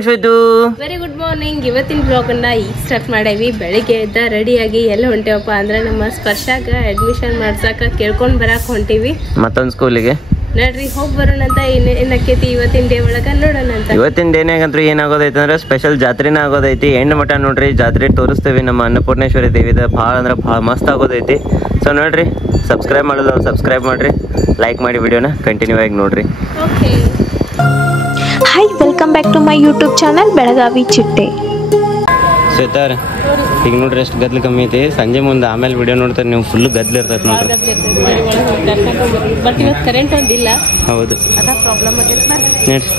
Morning Shwetu. Very good morning. ಇವತ್ತಿನ ಬ್ಲಾಗನ್ನ ಈಗ start ಮಾಡೇವಿ. ಬೆಳಿಗ್ಗೆ ಎದ್ದ ರೆಡಿಯಾಗಿ ಎಲ್ಲ ಹೊಂಟೇವಪ್ಪ ಅಂದ್ರೆ ನಮ್ಮ ಸ್ಪರ್ಶಾಗ ಅಡ್ಮಿಷನ್ ಮಾಡ್ಸಕ್ಕೆ ಕೇಳ್ಕೊಂಡು ಬರಕ್ಕೆ ಹೊಂಟೀವಿ ಮತ್ತೊಂದು ಸ್ಕೂಲಿಗೆ. ನೋಡ್ರಿ ಹೋಗಿ ಬರೋಣ ಅಂತ. ಏನಕ್ಕೈತಿ ಇವತ್ತಿನ ಡೇ ಒಳಗೆ ನೋಡೋಣ ಅಂತ. ಇವತ್ತಿನ ಡೇನಾಗಂತ್ರಿ ಏನಾಗೋದೈತೆ ಅಂದ್ರೆ ಸ್ಪೆಷಲ್ ಜಾತ್ರೆನ ಆಗೋದೈತಿ. ಎಂಡ್ ಮಠ ನೋಡ್ರಿ ಜಾತ್ರೆ ತೋರಿಸ್ತೀವಿ ನಮ್ಮ ಅನ್ನಪೂರ್ಣೇಶ್ವರಿ ದೇವಿದ. ಭಾಳ ಅಂದ್ರೆ ಭಾಳ ಮಸ್ತ್ ಆಗೋದೈತಿ. ಸೊ ನೋಡ್ರಿ, ಸಬ್ಸ್ಕ್ರೈಬ್ ಮಾಡೋದು ಸಬ್ಸ್ಕ್ರೈಬ್ ಮಾಡಿರಿ, ಲೈಕ್ ಮಾಡಿ ವಿಡಿಯೋನ ಕಂಟಿನ್ಯೂ ಆಗಿ ನೋಡ್ರಿ. Okay, hi, welcome back to my YouTube channel Belagavi ಚಿಟ್ಟೆ. ಶ್ವೇತಾರ, ಈಗ ನೋಡ್ರಿ ಎಷ್ಟು ಗದ್ಲು ಕಮ್ಮಿ ಐತಿ. ಸಂಜೆ ಮುಂದೆ ಆಮೇಲೆ ವಿಡಿಯೋ ನೋಡ್ತಾರೆ ನೀವು, ಫುಲ್ ಗದ್ಲು ಇರ್ತೈತೆ ನೋಡ್ರಿ. ಬಟ್ ಇವತ್ತು ಕರೆಂಟ್ ಒಂದಿಲ್ಲ. ಹೌದು, ಅದ ಪ್ರಾಬ್ಲಮ್ ಆಗೈತೆ ನೋಡ್ರಿ.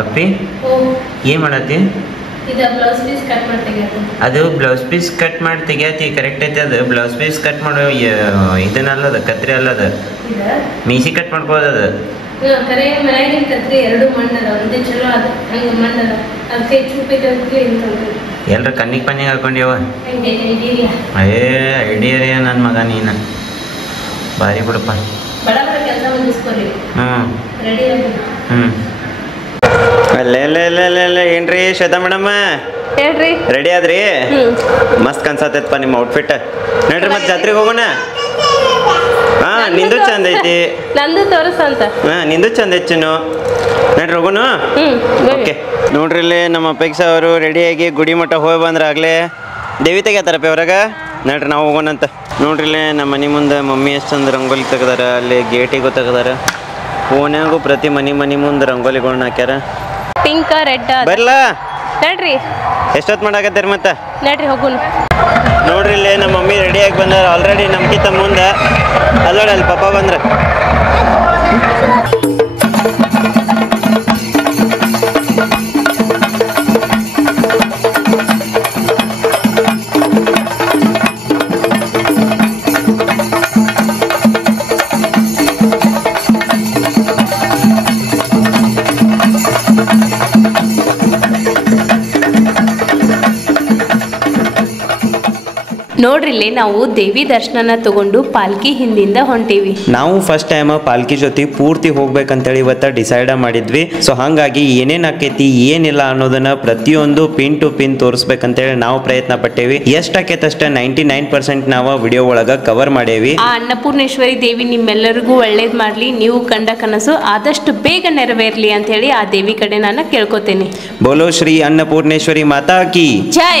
ಅಪ್ಪಿ, ಏನ್ ಮಾಡತ್ತಿ? ಅದು ಬ್ಲೌಸ್ ಪೀಸ್ ಕಟ್ ಮಾಡಿ ತೆಗಿಯತಿ. ಕರೆಕ್ಟ್ ಐತಿ. ಅದು ಬ್ಲೌಸ್ ಪೀಸ್ ಕಟ್ ಮಾಡೋ ಇದನ್ನಲ್ಲದ, ಕತ್ರಿ ಅಲ್ಲದ, ಮೀಸಿ ಕಟ್ ಮಾಡ್ಕೋದ. ಎಲ್ರ ಕಣ್ಣಿಗೆ ಪನ್ನಿಗೆ ಹಾಕೊಂಡ್ಯವ. ಐಡಿಯಾ ನನ್ನ ಮಗ ನೀನ ಬಾರಿ ಬಿಡಪ್ಪ. ಏನ್ರಿ ಶ್ವೇತಾ ಮೇಡಮ್, ಹೇಳ್ರಿ. ರೆಡಿ ಆದ್ರಿ? ಮಸ್ತ್ ಕನ್ಸತ್ತೈತಪ್ಪ ನಿಮ್ಮ ಔಟ್ಫಿಟ್. ನೋಡ್ರಿ, ಮತ್ತೆ ಜಾತ್ರೆಗೆ ಹೋಗೋಣ. ಹಾ, ನಿಂದು ಚಂದ ಐತಿ. ನಂದು ತೋರಿಸಂತ. ಹಾ, ನಿಂದು ಚಂದ ಐತಿ. ನೋಡ್ರಿ, ಹೋಗೋಣ. ಓಕೆ, ನೋಡ್ರಿ ಇಲ್ಲಿ ನಮ್ಮ ಅಪೇಕ್ಷಾ ಅವರು ರೆಡಿಯಾಗಿ ಗುಡಿ ಮಠ ಹೋಗಿ ಬಂದ್ರೆ ಆಗ್ಲೇ ದೇವಿ ತೆಗಿತಾರಪ್ಪ ಅವ್ರಾಗ. ನೋಡ್ರಿ, ನಾವು ಹೋಗೋಣಂತ. ನೋಡ್ರಿ ಇಲ್ಲಿ ನಮ್ಮ ಮನೆ ಮುಂದೆ ಮಮ್ಮಿ ಎಷ್ಟು ಚಂದ ರಂಗೋಲಿ ತೆಗ್ದಾರ. ಅಲ್ಲಿ ಗೇಟಿಗೂ ತೆಗ್ದಾರ. ಓನ್ಯಾಗೂ ಪ್ರತಿ ಮನೆ ಮುಂದೆ ರಂಗೋಲಿಗಳನ್ನ ಹಾಕ್ಯಾರ. ಪಿಂಕ್ ರೆಡ್ ಬರ್ಲಾ ನೋಡ್ರಿ. ಎಷ್ಟೊತ್ತು ಮಾಡಾಕತ್ತೀರಿ ಮತ್ತೆ? ನೋಡ್ರಿ, ಹೋಗುನ್. ನೋಡ್ರಿ ಇಲ್ಲಿ ನಮ್ಮ ಮಮ್ಮಿ ರೆಡಿಯಾಗಿ ಬಂದಾರ ಆಲ್ರೆಡಿ. ನಮ್ಗಿಂತ ಮುಂದೆ ಅಲ್ಲೋಡಿ, ಅಲ್ಲಿ ಪಾಪ ಬಂದ್ರ. ನೋಡ್ರಿ, ಇಲ್ಲಿ ನಾವು ದೇವಿ ದರ್ಶನ ತಗೊಂಡು ಪಾಲ್ಕಿ ಹಿಂದಿಂದ ಹೊಂಟೀವಿ. ನಾವು ಫಸ್ಟ್ ಟೈಮ್ ಪಾಲ್ಕಿ ಜೊತೆ ಪೂರ್ತಿ ಹೋಗ್ಬೇಕಂತೇಳಿ ಇವತ್ತ ಡಿಸೈಡ್ ಮಾಡಿದ್ವಿ. ಸೊ ಹಾಗಾಗಿ ಏನೇನ್ ಆಕೈತಿ ಏನಿಲ್ಲ ಅನ್ನೋದನ್ನ ಪ್ರತಿಯೊಂದು ಪಿನ್ ಟು ಪಿನ್ ತೋರಿಸ್ಬೇಕಂತೇಳಿ ನಾವು ಪ್ರಯತ್ನ ಪಟ್ಟೇವಿ. ಎಷ್ಟ್ ಆಕೈತೆ ಅಷ್ಟ 99% ನಾವು ವಿಡಿಯೋ ಒಳಗ ಕವರ್ ಮಾಡೇವಿ. ಆ ಅನ್ನಪೂರ್ಣೇಶ್ವರಿ ದೇವಿ ನಿಮ್ಮೆಲ್ಲರಿಗೂ ಒಳ್ಳೇದ್ ಮಾಡ್ಲಿ, ನೀವು ಕಂಡ ಕನಸು ಆದಷ್ಟು ಬೇಗ ನೆರವೇರ್ಲಿ ಅಂತ ಹೇಳಿ ಆ ದೇವಿ ಕಡೆ ನಾನು ಕೇಳ್ಕೊತೇನೆ. ಬೋಲೋ ಶ್ರೀ ಅನ್ನಪೂರ್ಣೇಶ್ವರಿ ಮಾತಾ ಕಿ ಜೈ.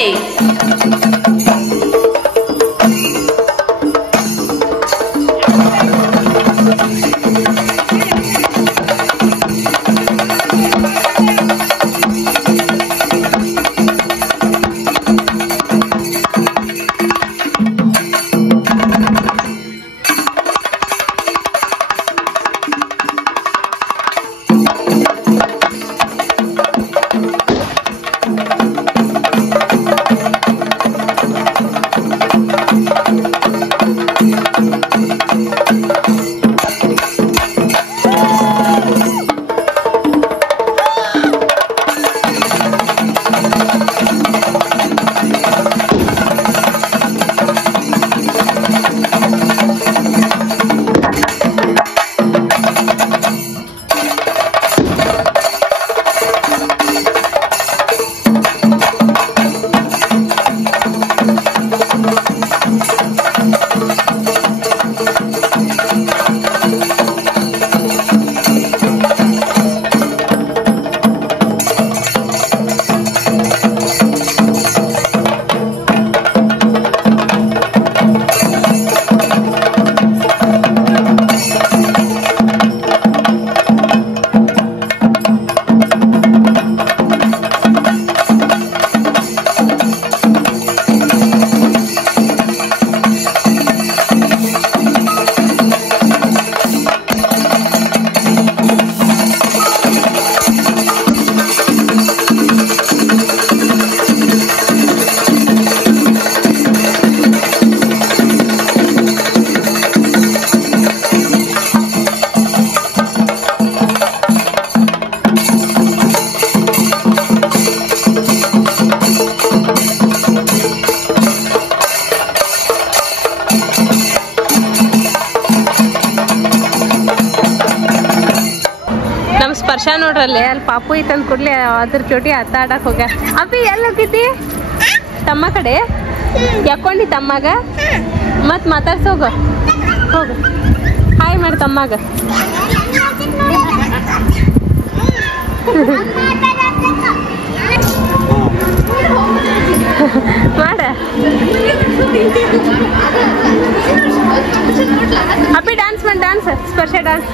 ಸ್ಪರ್ಶ ನೋಡ್ರಲ್ಲಿ ಅಲ್ಲಿ ಪಾಪು ಇತ್ತಂದ್ ಕೂಡ್ಲೆ ಅದ್ರ ಜೊತೆ ಆಟ ಆಡಕ್ ಹೋಗ್ಯ. ಅಪ್ಪಿ ಎಲ್ಲಿ ಹೋಗಿದ್ದಿ? ತಮ್ಮ ಕಡೆ ಯಾಕೊಂಡಿ ತಮ್ಮಗ ಮತ್ ಮಾತಾಡ್ಸೋಗ ಹೋಗು. ಹಾಯ್ ಮಾಡಿ ತಮ್ಮಗ. ಮಾಡ ಅಪ್ಪಿ ಡ್ಯಾನ್ಸ್ ಮಾಡಿ ಡ್ಯಾನ್ಸ್ ಸ್ಪರ್ಶ ಡ್ಯಾನ್ಸ್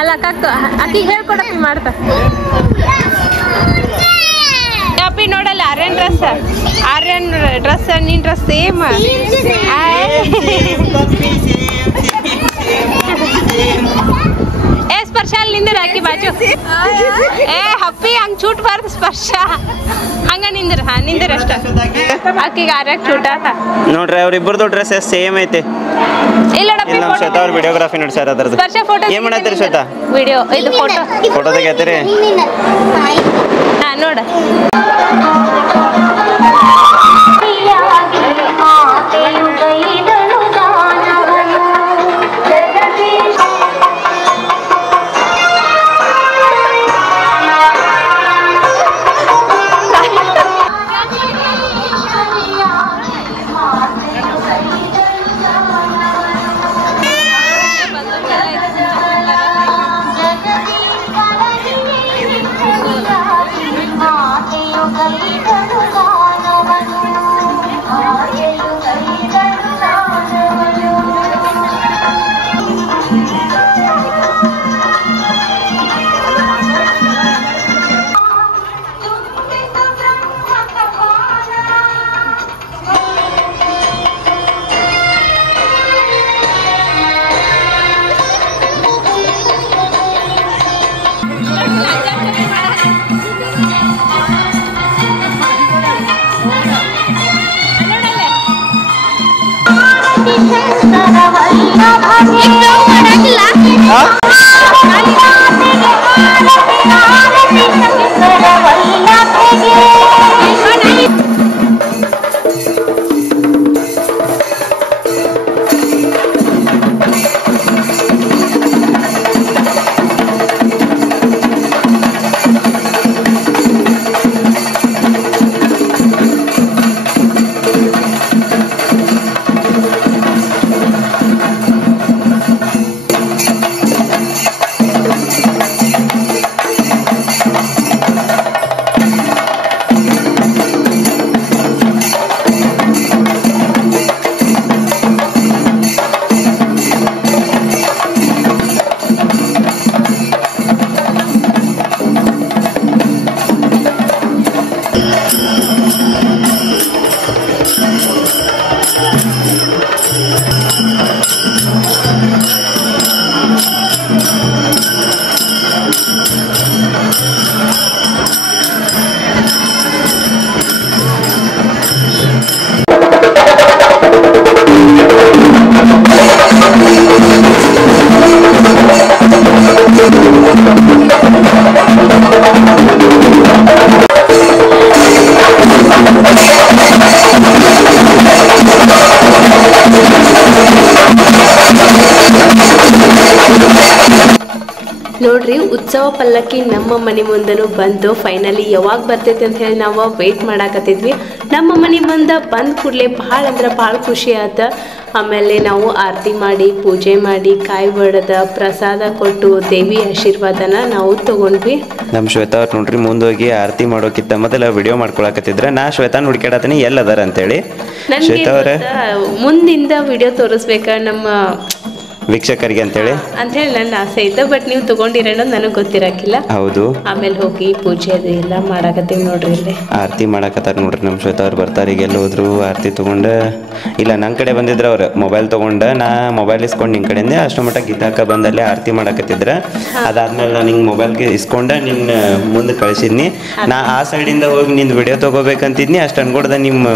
ಅಲ್ಲ ಕಕ್ಕ ಅಕ್ಕಿ ಹೇಳ್ಕೊಡಪ್ಪಿ ಮಾಡ್ತ. ಅಪ್ಪಿ ನೋಡಲ್ಲ ಆರ್ಯನ್ ಡ್ರೆಸ್ ನಿನ್ ಡ್ರೆಸ್ ಸೇಮ್. ಏ ಸ್ಪರ್ಶ ಅಲ್ಲಿ ನಿಂದಿರ ಅಕ್ಕಿ ಬಾಜು. ಏ ಹಪ್ಪಿ ಹಂಗ್ ಚೂಟ್ ಬಾರ್ದು ಸ್ಪರ್ಶ ಹಂಗ ನಿಂದಿರ. ಹಾ ನಿಂದಿರ ಅಷ್ಟ. ಅಕ್ಕಿಗೆ ಆರ್ಯಕ್ ಚೂಟ ನೋಡ್ರಿ ಅವ್ರಿಬ್ಬರದು ಡ್ರೆಸ್ ಸೇಮ್ ಐತೆ. ಇಲ್ಲ ನಮ್ಮ ಶ್ವೇತಾ ಅವ್ರ ವಿಡಿಯೋಗ್ರಾಫಿ ನೋಡ್ಸಾರ ಅದ್ರದ್ದು. ಸ್ಪರ್ಶ ಫೋಟೋ ಏನ್ ಮಾಡತ್ತೀರಿ ಶ್ವೇತಾ? ವಿಡಿಯೋ ಇದು ಫೋಟೋ ತೆಗಿತೀರಿ? ಹಾ ನೋಡ. ನೋಡ್ರಿ ಉತ್ಸವ ಪಲ್ಲಕ್ಕಿ ನಮ್ಮ ಮನೆ ಮುಂದನು ಬಂತು. ಫೈನಲಿ ಯಾವಾಗ ಬರ್ತೈತೆ ಅಂತ ಹೇಳಿ ನಾವು ವೇಟ್ ಮಾಡಾಕತ್ತಿದ್ವಿ. ನಮ್ಮ ಮನೆ ಮುಂದೆ ಬಂದ ಕೂಡಲೇ ಭಾಳ ಅಂದ್ರೆ ಭಾಳ ಖುಷಿ ಆತ. ಆಮೇಲೆ ನಾವು ಆರತಿ ಮಾಡಿ ಪೂಜೆ ಮಾಡಿ ಕಾಯಿ ಬಡದ ಪ್ರಸಾದ ಕೊಟ್ಟು ದೇವಿ ಆಶೀರ್ವಾದನ ನಾವು ತಗೊಂಡ್ವಿ. ನಮ್ಮ ಶ್ವೇತಾ ಅವ್ರು ನೋಡ್ರಿ ಮುಂದೆ ಹೋಗಿ ಆರತಿ ಮಾಡೋಕ್ಕಿಂತ ಮೊದಲ ವಿಡಿಯೋ ಮಾಡ್ಕೊಳಕತ್ತಿದ್ರೆ ನಾ ಶ್ವೇತಾನ್ ಹುಡುಕಾಡತೀನಿ ಎಲ್ಲದಾರ ಅಂತೇಳಿ. ಶ್ವೇತಾ ಅವ್ರ ಮುಂದಿಂದ ವಿಡಿಯೋ ತೋರಿಸ್ಬೇಕ ನಮ್ಮ ವೀಕ್ಷಕರಿಗೆ ಅಂತೇಳಿ ನನ್ನ ಆಸೆ ಇತ್ತು. ಬಟ್ ನೀವು ತಗೊಂಡಿರೋದು ನನಗೆ ಗೊತ್ತಿರಕ್ಕಿಲ್ಲ. ಹೌದು. ಆಮೇಲೆ ಹೋಗಿ ಪೂಜೆ ಅದು ಎಲ್ಲ ಮಾಡಾಕತ್ತೀವಿ ನೋಡ್ರಿ. ಇಲ್ಲಿ ಆರತಿ ಮಾಡಾಕತ್ತಾರ ನೋಡ್ರಿ. ನಮ್ಮ ಶ್ವೇತಾ ಅವ್ರು ಬರ್ತಾರೆ. ಈಗ ಎಲ್ಲ ಹೋದ್ರು ಆರತಿ ತಗೊಂಡ ಇಲ್ಲ ನನ್ನ ಕಡೆ ಬಂದಿದ್ರ ಅವ್ರು ಮೊಬೈಲ್ ತಗೊಂಡ ನಾ ಮೊಬೈಲ್ ಇಸ್ಕೊಂಡು ನಿನ್ ಕಡೆಯಿಂದ ಅಷ್ಟು ಮಟ್ಟ ಗೀತಾಕ ಬಂದಲ್ಲಿ ಆರತಿ ಮಾಡಾಕತ್ತಿದ್ರ. ಅದಾದ್ಮೇಲೆ ನಾನು ಹಿಂಗೆ ಮೊಬೈಲ್ಗೆ ಇಸ್ಕೊಂಡ ನಿನ್ನ ಮುಂದೆ ಕಳಿಸಿದ್ನಿ. ನಾ ಆ ಸೈಡಿಂದ ಹೋಗಿ ನಿಂದು ವಿಡಿಯೋ ತಗೋಬೇಕಂತಿದ್ನಿ. ಅಷ್ಟು ಅನ್ಕೊಡ್ದ ನಿಮ್ಮ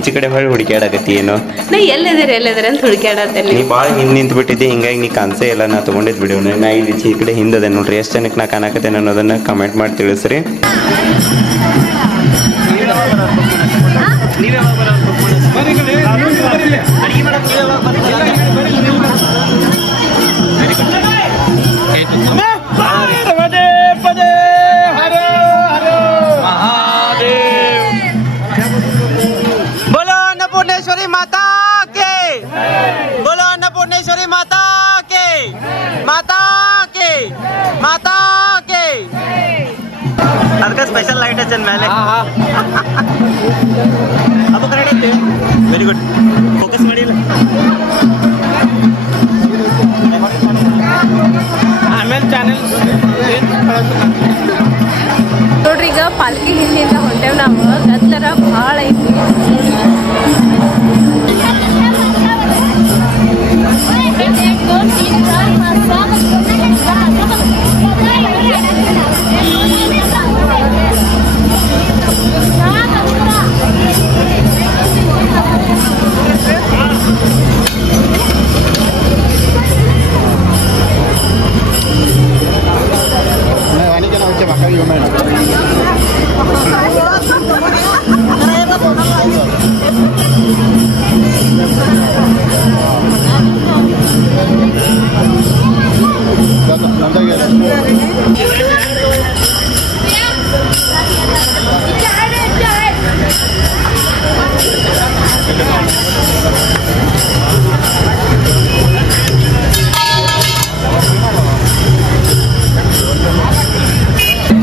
ಈಚೆ ಕಡೆ ಹೊಳ್ಳಿ ಹುಡುಕ್ಯಾಡಕತ್ತಿ ಏನೋ. ನಾ ಎಲ್ಲದಿರ ಅಂತ ಹುಡುಕ್ಯಾಡತ್ತೆ. ನೀ ಭಾಳ ಹಿಂದೆ ನಿಂತು ಬಿಟ್ಟಿದ್ದೆ, ಹಿಂಗಾಗಿ ನೀ ಕಾಣಿಸೇ ಇಲ್ಲ. ನಾ ತಗೊಂಡಿದ್ದು ವಿಡಿಯೋನ ನಾ ಇಲ್ಲಿ ಈ ಕಡೆ ಹಿಂದದೆ ನೋಡ್ರಿ. ಎಷ್ಟು ಜನಕ್ಕೆ ನಾ ಕಾಣಕತ್ತೇನೆ ಅನ್ನೋದನ್ನ ಕಮೆಂಟ್ ಮಾಡಿ ತಿಳಿಸ್ರಿ. ಅದಕ್ಕೆ ಸ್ಪೆಷಲ್ ಲೈಟ್ ಹಚ್ಚನ್ ಮೇಲೆ ಅದು ಕರೆಕ್ಟ್ ಐತಿ ವೆರಿ ಗುಡ್ ಫೋಕಸ್ ಮಾಡಿಲ್ಲ ಆಮೇಲೆ ಚಾನೆಲ್ ನೋಡ್ರಿ ಈಗ ಪಾಲ್ಕಿ ಹಿಂದಿಂದ ಹೊಂಟೇವ್ ನಾವು ಗದ್ದರ ಭಾಳ ಐತಿ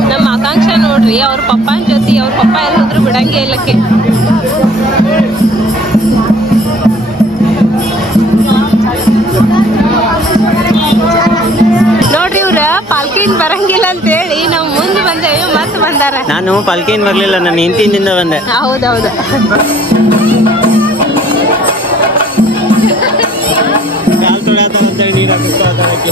ನಮ್ಮ ಆಕಾಂಕ್ಷ ನೋಡ್ರಿ ಅವ್ರ ಪಪ್ಪನ ಜೊತೆ ಅವ್ರ ಪಪ್ಪ ಎಲ್ಲ ಹೋದ್ರು ಬಿಡಂಗೆ ಇಲ್ಲಕ್ಕೆ ನೋಡ್ರಿ ಇವ್ರ ಪಾಲ್ಕಿನ್ ಬರಂಗಿಲ್ಲ ಅಂತ ಹೇಳಿ ನಾವು ಮುಂದೆ ಬಂದೇವಿ ಮತ್ತೆ ಬಂದಾರ ನಾನು ಪಾಲ್ಕಿನ್ ಬರ್ಲಿಲ್ಲ ನಾನು ಹಿಂದಿನಿಂದ ಬಂದೆ ಹೌದೌದು ಕಾಲ್ ತೊಳ್ಯಾತಾರ ಅಂತ ಹೇಳಿ ನೀರು ಹಾಕಿಸ್ತಾರಕ್ಕೆ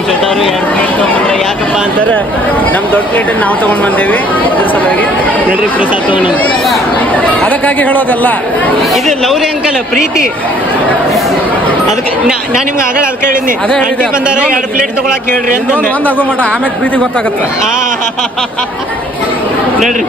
ನಮ್ಮ ಶ್ವೇತವ್ರು 2 ಪ್ಲೇಟ್ ತೊಗೊಂಡ್ಬಂದ್ರೆ ಯಾಕಪ್ಪ ಅಂತಾರೆ ನಮ್ಮ ದೊಡ್ಡ ಪ್ಲೇಟ್ ನಾವು ತೊಗೊಂಡು ಬಂದೇವಿ ಅದ್ರ ಸಲುವಾಗಿ ನೋಡ್ರಿ ಪ್ರಸಾದ್ ತೊಗೊಂಡು ಅದಕ್ಕಾಗಿ ಹೇಳೋದಲ್ಲ, ಇದು ಲವ್ರಿ ಅಂಕಲ್ ಪ್ರೀತಿ. ಅದಕ್ಕೆ ನಾನು ನಿಮ್ಗೆ ಆಗಲ್ಲ ಅದಕ್ಕೆ ಹೇಳಿದ್ನಿ, ಆಂಟಿ ಬಂದಾರ 2 ಪ್ಲೇಟ್ ತಗೊಳಕ್ ಹೇಳ್ರಿ ಅಂತ. ಒಂದಾಗೋ ಮಟ ಆಮೇಲೆ ಪ್ರೀತಿ ಗೊತ್ತಾಗತ್ತ. ನೋಡ್ರಿ